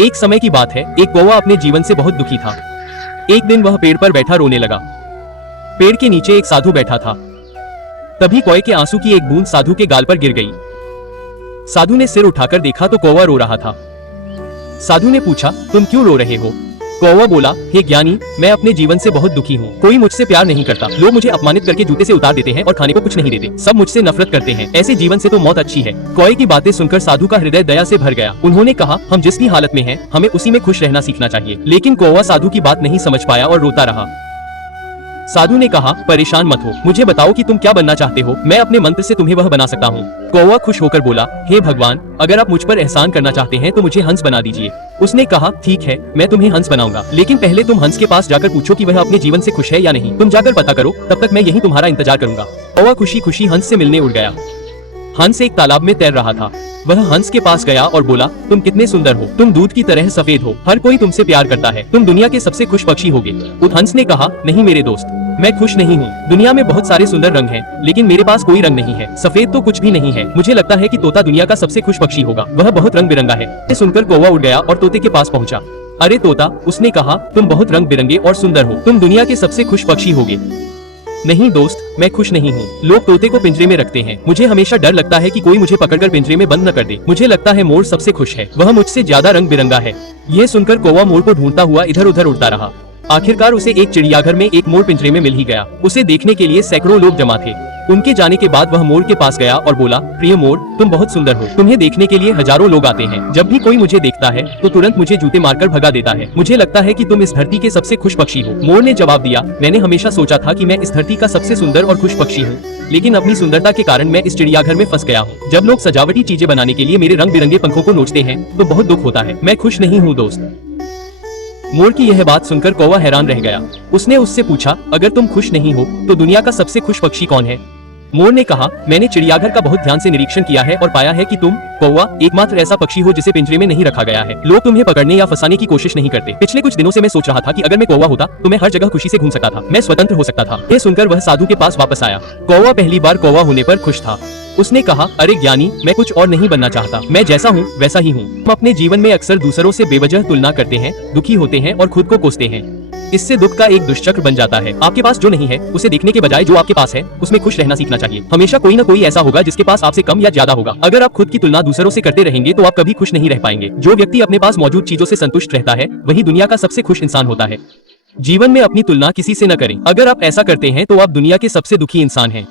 एक समय की बात है, एक कौवा अपने जीवन से बहुत दुखी था। एक दिन वह पेड़ पर बैठा रोने लगा। पेड़ के नीचे एक साधु बैठा था। तभी कौवे के आंसू की एक बूंद साधु के गाल पर गिर गई। साधु ने सिर उठाकर देखा तो कौवा रो रहा था। साधु ने पूछा, तुम क्यों रो रहे हो? कौवा बोला, हे ज्ञानी, मैं अपने जीवन से बहुत दुखी हूँ। कोई मुझसे प्यार नहीं करता, लोग मुझे अपमानित करके जूते से उतार देते हैं और खाने को कुछ नहीं देते। सब मुझसे नफरत करते हैं। ऐसे जीवन से तो मौत अच्छी है। कौवे की बातें सुनकर साधु का हृदय दया से भर गया। उन्होंने कहा, हम जिस भी हालत में हैं, हमें उसी में खुश रहना सीखना चाहिए। लेकिन कौवा साधु की बात नहीं समझ पाया और रोता रहा। साधु ने कहा, परेशान मत हो, मुझे बताओ कि तुम क्या बनना चाहते हो, मैं अपने मंत्र से तुम्हें वह बना सकता हूँ। कौवा खुश होकर बोला, हे भगवान, अगर आप मुझ पर एहसान करना चाहते हैं तो मुझे हंस बना दीजिए। उसने कहा, ठीक है, मैं तुम्हें हंस बनाऊंगा, लेकिन पहले तुम हंस के पास जाकर पूछो कि वह अपने जीवन से खुश है या नहीं। तुम जाकर पता करो, तब तक मैं यहीं तुम्हारा इंतजार करूंगा। कौवा खुशी खुशी हंस से मिलने उड़ गया। हंस एक तालाब में तैर रहा था। वह हंस के पास गया और बोला, तुम कितने सुंदर हो, तुम दूध की तरह सफेद हो, हर कोई तुमसे प्यार करता है, तुम दुनिया के सबसे खुश पक्षी होगे। उस हंस ने कहा, नहीं मेरे दोस्त, मैं खुश नहीं हूँ। दुनिया में बहुत सारे सुंदर रंग हैं, लेकिन मेरे पास कोई रंग नहीं है। सफेद तो कुछ भी नहीं है। मुझे लगता है कि तोता दुनिया का सबसे खुश पक्षी होगा, वह बहुत रंग बिरंगा है। ये सुनकर कौवा उड़ गया और तोते के पास पहुंचा। अरे तोता, उसने कहा, तुम बहुत रंग बिरंगे और सुंदर हो, तुम दुनिया के सबसे खुश पक्षी होगे। नहीं दोस्त, मैं खुश नहीं हूँ। लोग तोते को पिंजरे में रखते हैं, मुझे हमेशा डर लगता है कि कोई मुझे पकड़कर पिंजरे में बंद न कर दे। मुझे लगता है मोर सबसे खुश है, वह मुझसे ज्यादा रंग बिरंगा है। यह सुनकर कौवा मोर को ढूंढता हुआ इधर उधर उड़ता रहा। आखिरकार उसे एक चिड़ियाघर में एक मोर पिंजरे में मिल ही गया। उसे देखने के लिए सैकड़ों लोग जमा थे। उनके जाने के बाद वह मोर के पास गया और बोला, प्रिय मोर, तुम बहुत सुंदर हो, तुम्हें देखने के लिए हजारों लोग आते हैं। जब भी कोई मुझे देखता है तो तुरंत मुझे जूते मारकर भगा देता है। मुझे लगता है कि तुम इस धरती के सबसे खुश पक्षी हो। मोर ने जवाब दिया, मैंने हमेशा सोचा था कि मैं इस धरती का सबसे सुंदर और खुश पक्षी हूँ, लेकिन अपनी सुंदरता के कारण मैं इस चिड़ियाघर में फंस गया हूँ। जब लोग सजावटी चीजें बनाने के लिए मेरे रंग बिरंगे पंखों को नोचते हैं तो बहुत दुख होता है। मैं खुश नहीं हूँ दोस्त। मोर की यह बात सुनकर कौवा हैरान रह गया। उसने उससे पूछा, अगर तुम खुश नहीं हो तो दुनिया का सबसे खुश पक्षी कौन है? मोर ने कहा, मैंने चिड़ियाघर का बहुत ध्यान से निरीक्षण किया है और पाया है कि तुम, कौवा, एकमात्र ऐसा पक्षी हो जिसे पिंजरे में नहीं रखा गया है। लोग तुम्हें पकड़ने या फंसाने की कोशिश नहीं करते। पिछले कुछ दिनों से मैं सोच रहा था कि अगर मैं कौवा होता तो मैं हर जगह खुशी से घूम सकता था, मैं स्वतंत्र हो सकता था। यह सुनकर वह साधु के पास वापस आया। कौवा पहली बार कौवा होने पर खुश था। उसने कहा, अरे ज्ञानी, मैं कुछ और नहीं बनना चाहता, मैं जैसा हूँ वैसा ही हूँ। हम अपने जीवन में अक्सर दूसरों से बेवजह तुलना करते हैं, दुखी होते हैं और खुद को कोसते हैं। इससे दुख का एक दुष्चक्र बन जाता है। आपके पास जो नहीं है उसे देखने के बजाय जो आपके पास है उसमें खुश रहना सीखना चाहिए। हमेशा कोई ना कोई ऐसा होगा जिसके पास आपसे कम या ज्यादा होगा। अगर आप खुद की तुलना दूसरों से करते रहेंगे तो आप कभी खुश नहीं रह पाएंगे। जो व्यक्ति अपने पास मौजूद चीजों से संतुष्ट रहता है वही दुनिया का सबसे खुश इंसान होता है। जीवन में अपनी तुलना किसी से न करें। अगर आप ऐसा करते हैं तो आप दुनिया के सबसे दुखी इंसान हैं।